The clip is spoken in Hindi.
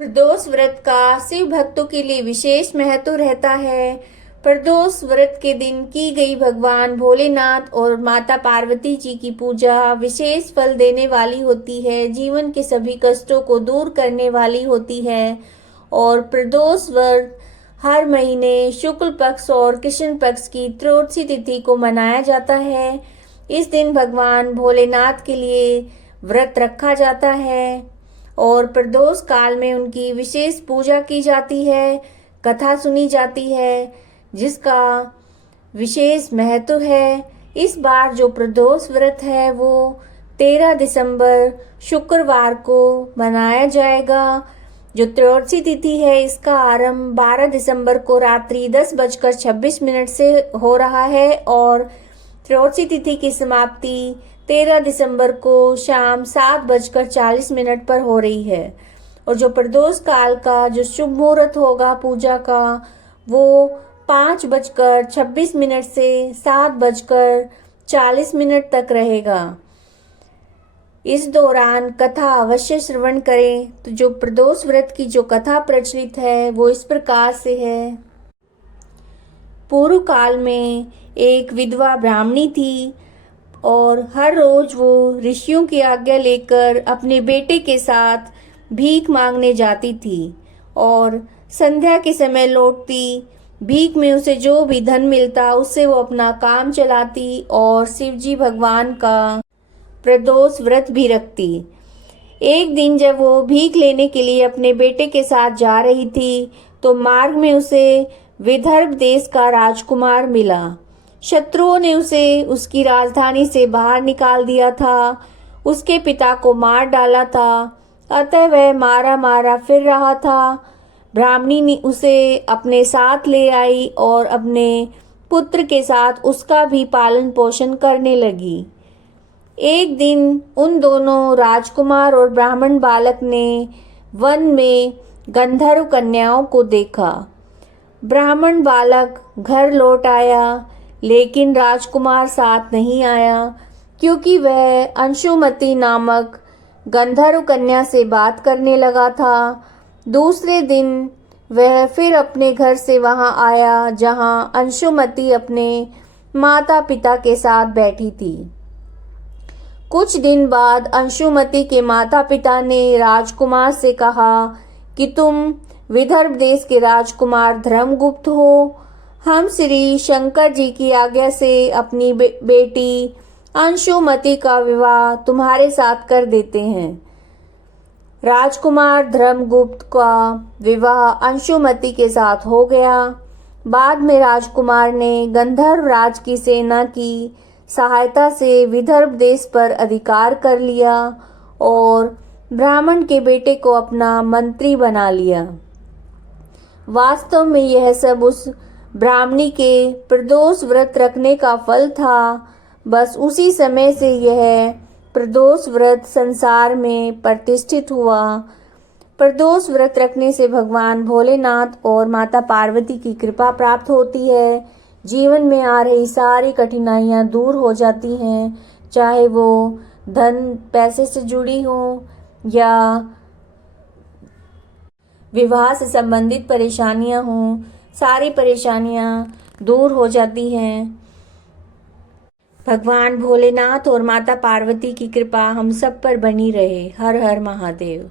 प्रदोष व्रत का शिव भक्तों के लिए विशेष महत्व रहता है। प्रदोष व्रत के दिन की गई भगवान भोलेनाथ और माता पार्वती जी की पूजा विशेष फल देने वाली होती है, जीवन के सभी कष्टों को दूर करने वाली होती है। और प्रदोष व्रत हर महीने शुक्ल पक्ष और कृष्ण पक्ष की त्रयोदशी तिथि को मनाया जाता है। इस दिन भगवान भोलेनाथ के लिए व्रत रखा जाता है और प्रदोष काल में उनकी विशेष पूजा की जाती है, कथा सुनी जाती है, जिसका विशेष महत्व है। इस बार जो प्रदोष व्रत है वो 13 दिसंबर शुक्रवार को मनाया जाएगा। जो त्रयोदशी तिथि है इसका आरंभ 12 दिसंबर को रात्रि 10:26 से हो रहा है और त्रयोदशी तिथि की समाप्ति 13 दिसंबर को शाम 7:40 पर हो रही है। और जो प्रदोष काल का जो शुभ मुहूर्त होगा पूजा का वो 5:26 से 7:40 तक रहेगा। इस दौरान कथा अवश्य श्रवण करें। तो जो प्रदोष व्रत की जो कथा प्रचलित है वो इस प्रकार से है। पूर्व काल में एक विधवा ब्राह्मणी थी और हर रोज वो ऋषियों की आज्ञा लेकर अपने बेटे के साथ भीख मांगने जाती थी और संध्या के समय लौटती। भीख में उसे जो भी धन मिलता उससे वो अपना काम चलाती और शिवजी भगवान का प्रदोष व्रत भी रखती। एक दिन जब वो भीख लेने के लिए अपने बेटे के साथ जा रही थी तो मार्ग में उसे विदर्भ देश का राजकुमार मिला। शत्रुओं ने उसे उसकी राजधानी से बाहर निकाल दिया था, उसके पिता को मार डाला था, अतः वह मारा मारा फिर रहा था। ब्राह्मणी ने उसे अपने साथ ले आई और अपने पुत्र के साथ उसका भी पालन पोषण करने लगी। एक दिन उन दोनों राजकुमार और ब्राह्मण बालक ने वन में गंधर्व कन्याओं को देखा। ब्राह्मण बालक घर लौट आया लेकिन राजकुमार साथ नहीं आया क्योंकि वह अंशुमति नामक गंधर्व कन्या से बात करने लगा था। दूसरे दिन वह फिर अपने घर से वहां आया जहां अंशुमति अपने माता पिता के साथ बैठी थी। कुछ दिन बाद अंशुमति के माता पिता ने राजकुमार से कहा कि तुम विदर्भ देश के राजकुमार धर्मगुप्त हो। हम श्री शंकर जी की आज्ञा से अपनी बेटी अंशुमति का विवाह तुम्हारे साथ कर देते हैं। राजकुमार धर्मगुप्त का विवाह अंशुमति के साथ हो गया। बाद में राजकुमार ने गंधर्व राज की सेना की सहायता से विदर्भ देश पर अधिकार कर लिया और ब्राह्मण के बेटे को अपना मंत्री बना लिया। वास्तव में यह सब उस ब्राह्मणी के प्रदोष व्रत रखने का फल था। बस उसी समय से यह प्रदोष व्रत संसार में प्रतिष्ठित हुआ। प्रदोष व्रत रखने से भगवान भोलेनाथ और माता पार्वती की कृपा प्राप्त होती है। जीवन में आ रही सारी कठिनाइयाँ दूर हो जाती हैं, चाहे वो धन पैसे से जुड़ी हो या विवाह से संबंधित परेशानियाँ हों, सारी परेशानियाँ दूर हो जाती हैं। भगवान भोलेनाथ और माता पार्वती की कृपा हम सब पर बनी रहे। हर हर महादेव।